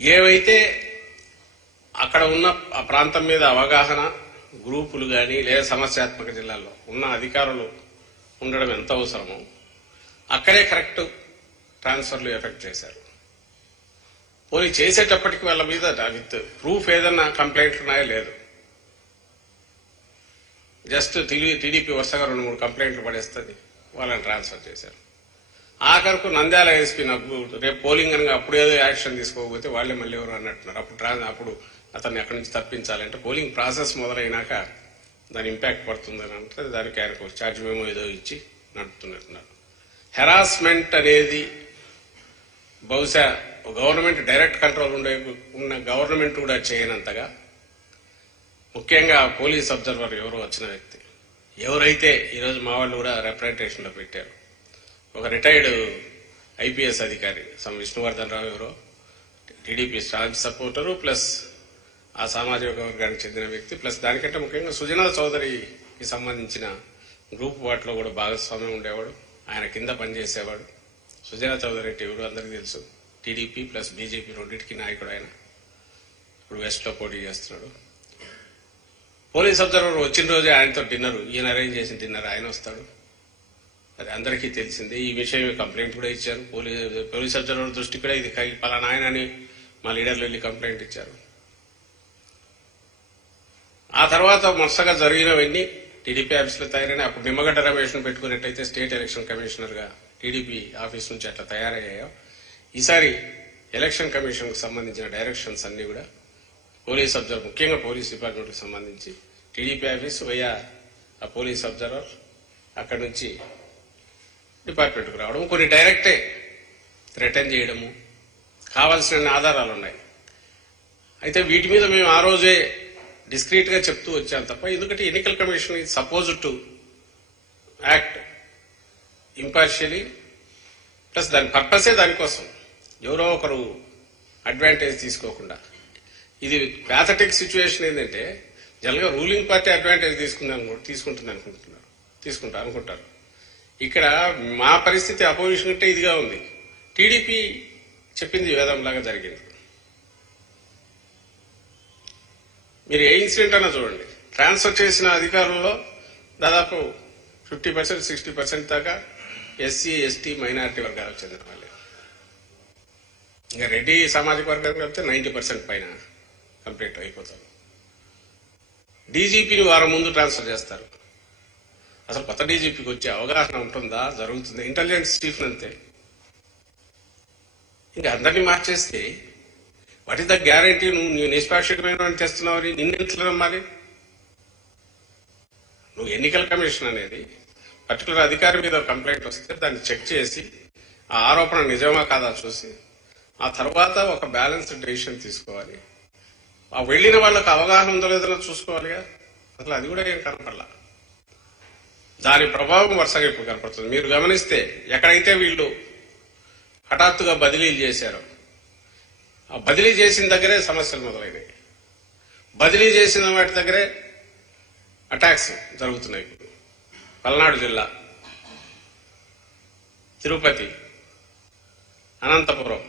ఏవైతే అక్కడ ఉన్న ఆ ప్రాంతం మీద అవగాహన గ్రూపులు కానీ లేదా సమస్యాత్మక జిల్లాల్లో ఉన్న అధికారులు ఉండడం ఎంత అవసరమో అక్కడే కరెక్ట్ ట్రాన్స్ఫర్లు ఎఫెక్ట్ చేశారు. పోనీ చేసేటప్పటికి వాళ్ళ మీద విత్ ప్రూఫ్ ఏదన్నా కంప్లైంట్లు ఉన్నాయో లేదు, జస్ట్ టీడీపీ వరుసగా 2-3 కంప్లైంట్లు పడేస్తుంది, వాళ్ళని ట్రాన్స్ఫర్ చేశారు. ఆఖరకు నంద్యాల ఎస్పీ నాకు రేపు పోలింగ్ అనగా అప్పుడు ఏదో యాక్షన్ తీసుకోకపోతే వాళ్ళే మళ్ళీ ఎవరు అన్నట్టున్నారు. అప్పుడు అతన్ని అక్కడి నుంచి తప్పించాలంటే పోలింగ్ ప్రాసెస్ మొదలైనాక దాని ఇంపాక్ట్ పడుతుందని అంటే దానికి ఆయనకు ఛార్జ్ మేమో ఏదో ఇచ్చి నడుపుతున్నట్టున్నారు. హెరాస్మెంట్ అనేది బహుశా గవర్నమెంట్ డైరెక్ట్ కంట్రోల్ ఉన్న గవర్నమెంట్ కూడా చేయనంతగా, ముఖ్యంగా పోలీస్ అబ్జర్వర్ ఎవరో వచ్చిన వ్యక్తి ఎవరైతే ఈరోజు మా వాళ్ళు కూడా రిప్రజెంటేషన్లో పెట్టారు, ఒక రిటైర్డ్ ఐపీఎస్ అధికారి విష్ణువర్ధన్ రావు ఎవరో టీడీపీ స్టార్ సపోర్టరు ప్లస్ ఆ సామాజిక వర్గానికి చెందిన వ్యక్తి, ప్లస్ దానికంటే ముఖ్యంగా సుజనా చౌదరికి సంబంధించిన గ్రూప్ వాటిలో కూడా భాగస్వామ్యం ఉండేవాడు, ఆయన కింద పనిచేసేవాడు. సుజనా చౌదరి అంటే ఎవరు అందరికీ తెలుసు, టీడీపీ ప్లస్ బీజేపీ రెండింటికి నాయకుడు ఆయన. ఇప్పుడు వెస్ట్లో పోటీ చేస్తున్నాడు. పోలీస్ అబ్జర్వర్ వచ్చిన రోజే ఆయనతో డిన్నర్, ఈయన అరేంజ్ చేసిన డిన్నర్ ఆయన వస్తాడు, అది అందరికీ తెలిసిందే. ఈ విషయం కంప్లైంట్ కూడా ఇచ్చారు. పోలీస్ అబ్జర్వర్ దృష్టి కూడా ఇది పలానా ఆయన అని మా లీడర్లు వెళ్ళి కంప్లైంట్ ఇచ్చారు. ఆ తర్వాత మొత్తగా జరిగినవన్నీ టీడీపీ ఆఫీసులో తయారైనా అప్పుడు నిమ్మగడ్డ రమేష్ను పెట్టుకున్నట్టయితే స్టేట్ ఎలక్షన్ కమిషనర్గా టీడీపీ ఆఫీస్ నుంచి అట్లా తయారయ్యాయో, ఈసారి ఎలక్షన్ కమిషన్కు సంబంధించిన డైరెక్షన్స్ అన్ని కూడా పోలీస్ అబ్జర్వర్, ముఖ్యంగా పోలీస్ డిపార్ట్మెంట్కి సంబంధించి టీడీపీ ఆఫీస్ వయ్యా ఆ పోలీస్ అబ్జర్వర్ అక్కడి నుంచి డిపార్ట్మెంట్కు రావడం, కొన్ని డైరెక్టే రిటర్న్ చేయడము, కావాల్సిన ఆధారాలు ఉన్నాయి. అయితే వీటి మీద మేము ఆ రోజే డిస్క్రీట్ గా చెప్తూ వచ్చాం తప్ప, ఎందుకంటే ఎన్నికల commission is suppose to act impartially, plus దాని పర్పసే దానికోసం, ఎవరో ఒకరు అడ్వాంటేజ్ తీసుకోకుండా. ఇది ప్యాథటిక్ సిచ్యువేషన్ ఏంటంటే జనరల్గా రూలింగ్ పార్టీ అడ్వాంటేజ్ తీసుకుంటుంది అనుకుంటారు. ఇక్కడ మా పరిస్థితి అపోజిషన్ అంటే ఇదిగా ఉంది. టీడీపీ చెప్పింది వేదంలాగా జరిగింది. మీరు ఏ ఇన్సిడెంట్ అన్నా చూడండి, ట్రాన్స్ఫర్ చేసిన అధికారుల్లో దాదాపు 50%, 60% దాకా ఎస్సీ, ఎస్టీ, మైనారిటీ వర్గాలకు చెందిన వాళ్ళే. ఇంకా రెడ్డి సామాజిక వర్గానికి వెళ్తే 90% పైన కంప్లీట్ అయిపోతారు. డీజీపీని వారం ముందు ట్రాన్స్ఫర్ చేస్తారు. అసలు కొత్త డీజీపీకి వచ్చే అవగాహన ఉంటుందా, జరుగుతుంది? ఇంటెలిజెన్స్ చీఫ్ అంతే. ఇంకా అందరినీ మార్చేస్తే వాట్ ఈస్ ద గ్యారంటీ నువ్వు నిష్పాక్షికమైన తెస్తున్నావు? నిన్నెంతలో నమ్మాలి? నువ్వు ఎన్నికల కమిషన్ అనేది పర్టికులర్ అధికారి మీద కంప్లైంట్ వస్తే దాన్ని చెక్ చేసి ఆ ఆరోపణ నిజమా కాదా చూసి ఆ తర్వాత ఒక బ్యాలెన్స్డ్ డెసిషన్ తీసుకోవాలి. ఆ వెళ్లిన వాళ్ళకు అవగాహన ఉందో లేదో చూసుకోవాలిగా. అసలు అది కూడా ఏం కనపడలా. దాని ప్రభావం వరుసగా ఇప్పుడు కనపడుతుంది. మీరు గమనిస్తే ఎక్కడైతే వీళ్ళు హఠాత్తుగా బదిలీలు చేశారో ఆ బదిలీ చేసిన దగ్గరే సమస్యలు మొదలైనాయి. బదిలీ చేసిన వాటి దగ్గరే అటాక్స్ జరుగుతున్నాయి. ఇప్పుడు పల్నాడు జిల్లా, తిరుపతి, అనంతపురం,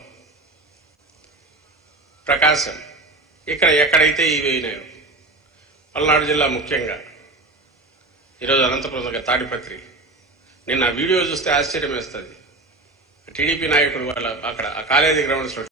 ప్రకాశం, ఇక్కడ ఎక్కడైతే ఇవి అయినాయో, పల్నాడు జిల్లా ముఖ్యంగా, ఈరోజు అనంతపురం దగ్గర తాడిపత్రి. నిన్న వీడియో చూస్తే ఆశ్చర్యం వేస్తుంది. టీడీపీ నాయకుడు వాళ్ళ అక్కడ ఆ కాలేజీ గ్రౌండ్స్ లో